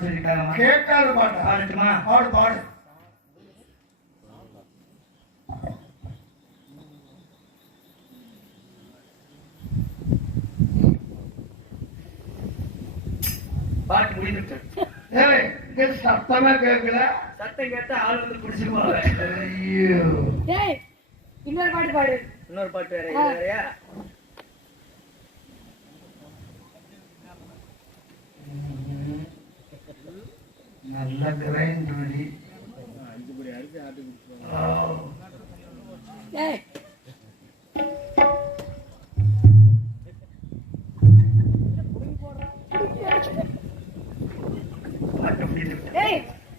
கேட்காத பாட்டா? பாடட்டுமா? பாடு பாடு. பாட்டு முடிந்துட்டு. ஏய் இங்க சத்தமே கேட்கல. சத்தம் கேட்டா ஆள் வந்து ஐயோ. டேய் இன்னொரு பாட்டு பாடு. இன்னொரு பாட்டு வேற வேறயா நல்ல கிரைண்ட் வழி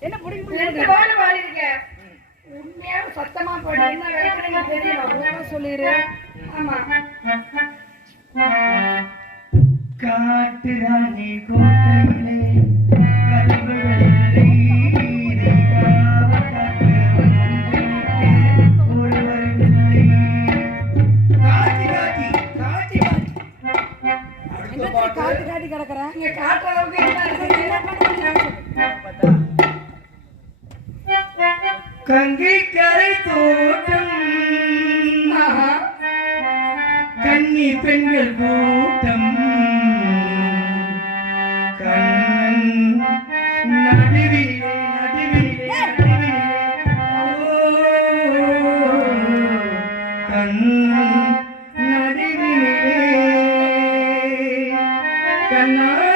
என்ன புடிங்க ரெண்டு பாட்டு பாடி இருக்க உண்மையா சத்தமா பாடு என்ன உண்மையா சொல்லிரு. ஆமா. காட்டு ராணி கோட்டையிலே காட்டு கிடக்குறேன். இங்க காட்டுற அளவுக்கு? கங்கை கரை தோட்டம். கன்னி பெண்கள் கூட்டம் கண்ணா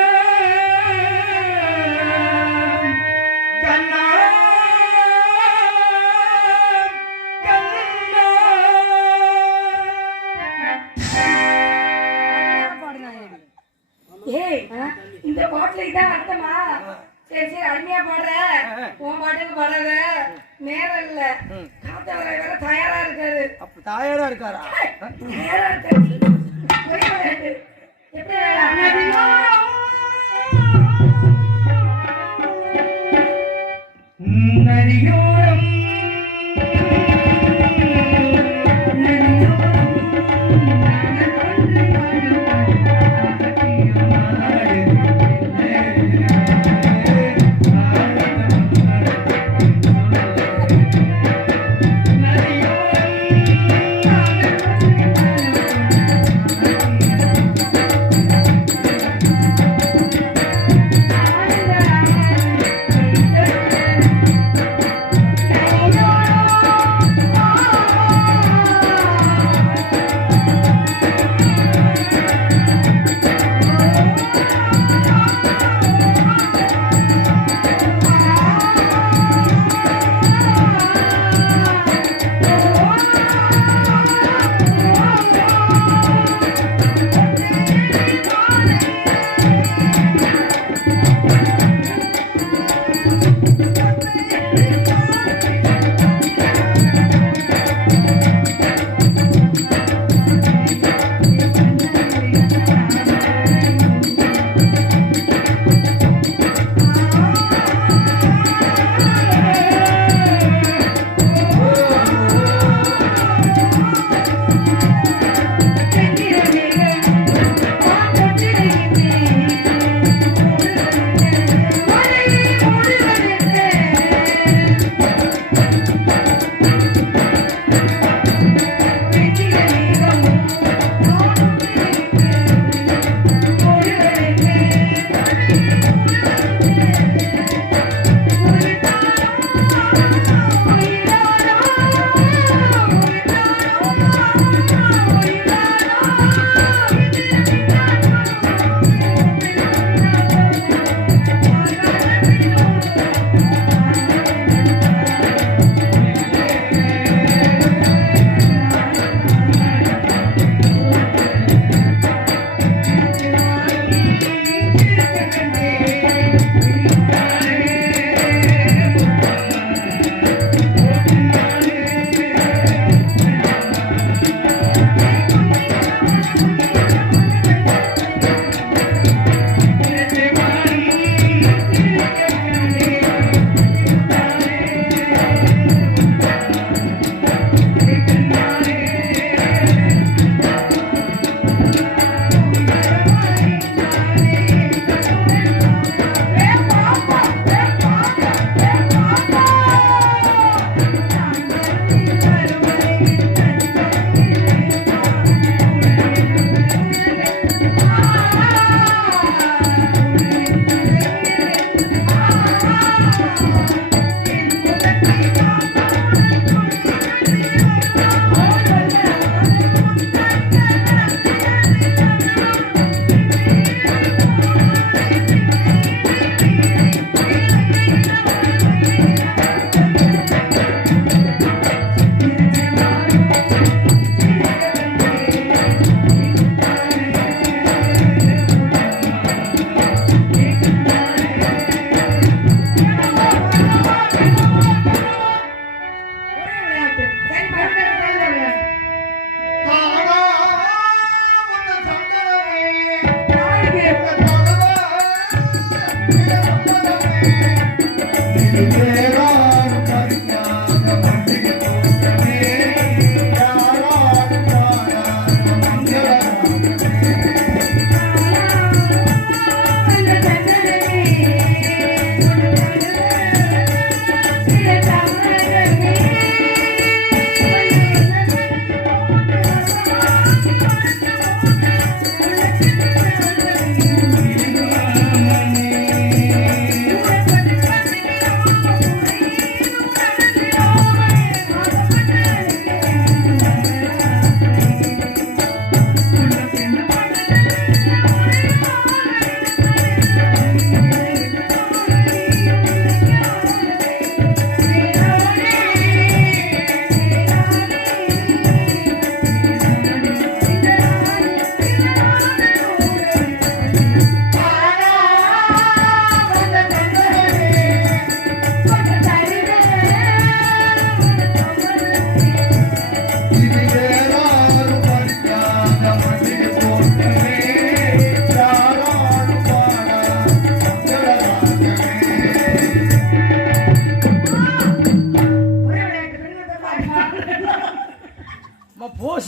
Thank you.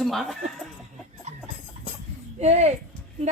பேசுமா ஏய் இந்த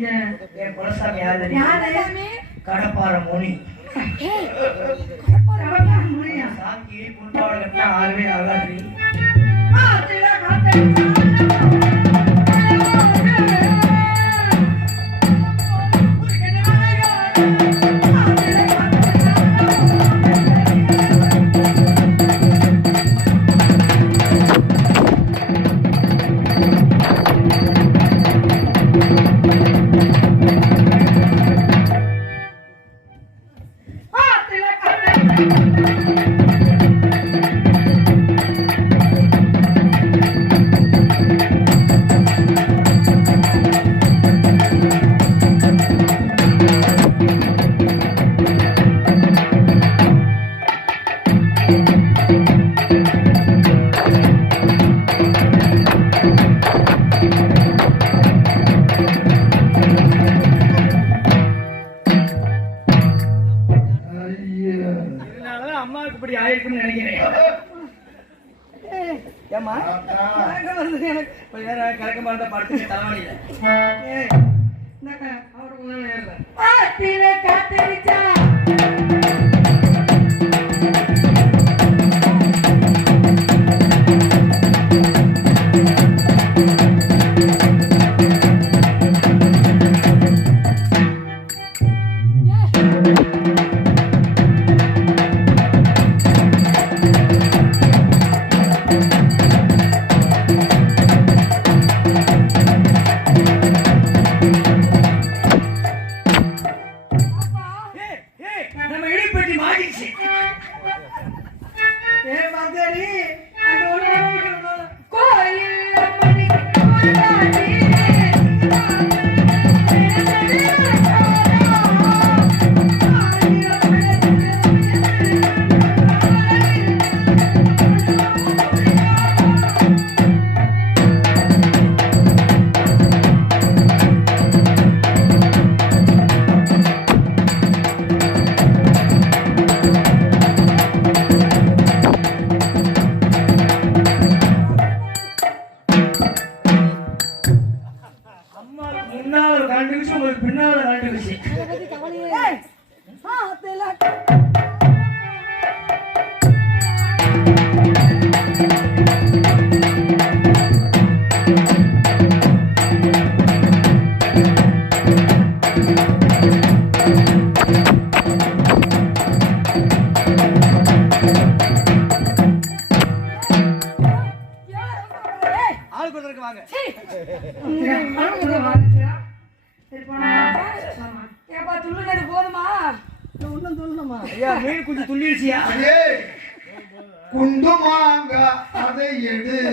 என் குலசாமி யாரு கடப்பார முனி. சாமிக்கு பொன்பாவல் கட்டின ஆறுவே ஆகாது. கொஞ்ச நேரம் கிழக்க மறந்த படுத்து தலைவலியில். அவர் காத்தரிச்சா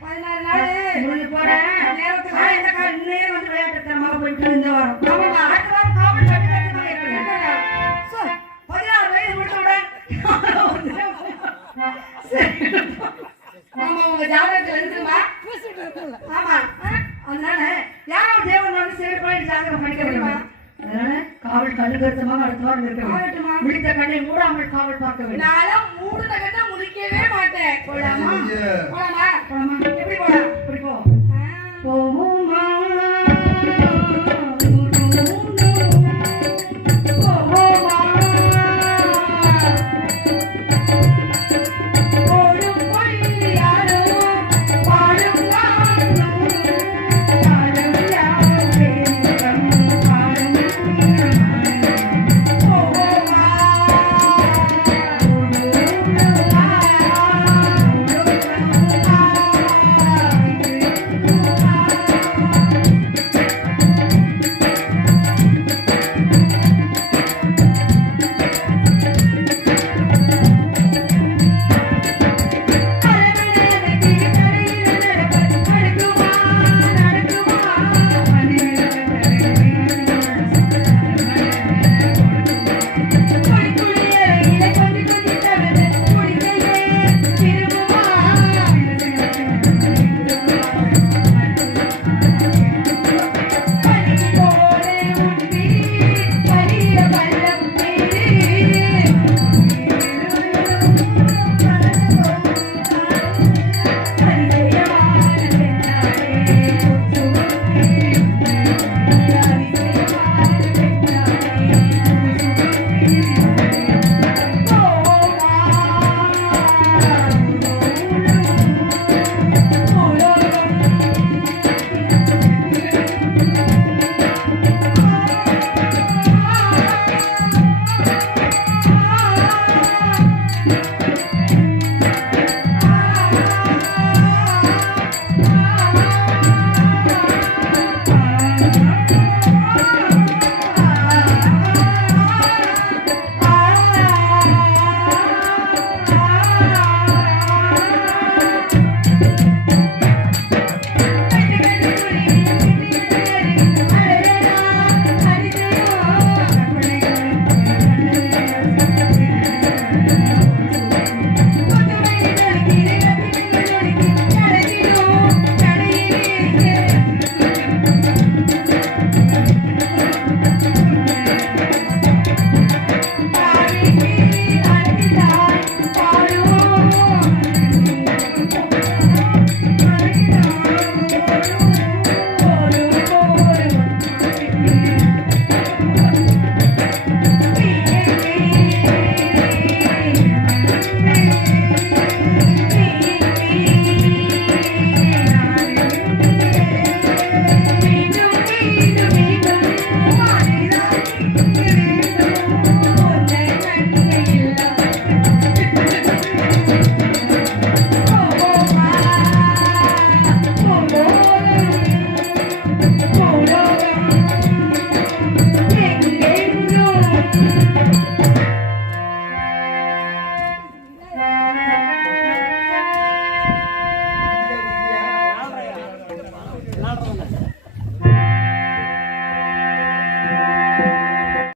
பதினாறு நாளு போறேன். நேரத்துக்கு ஆமாம்மா. என்னடா? சோ, ஆமா, உங்க ஜாதகத்துல? ஆமா. அதனால யாரோ தேவன் வந்து சேவை பண்ணி ஜாதகம் பண்ணிக்க முடியுமா அதனால காவல் கண்ணு கருத்தமாக அடுத்த வாரம் இருக்க? விழித்த கண்ணை மூடாமல் காவல் பார்க்க வேண்டும் மூடுன கண்ணை முழிக்கவே மாட்டேன். போலாமா? எப்படி போலாம்?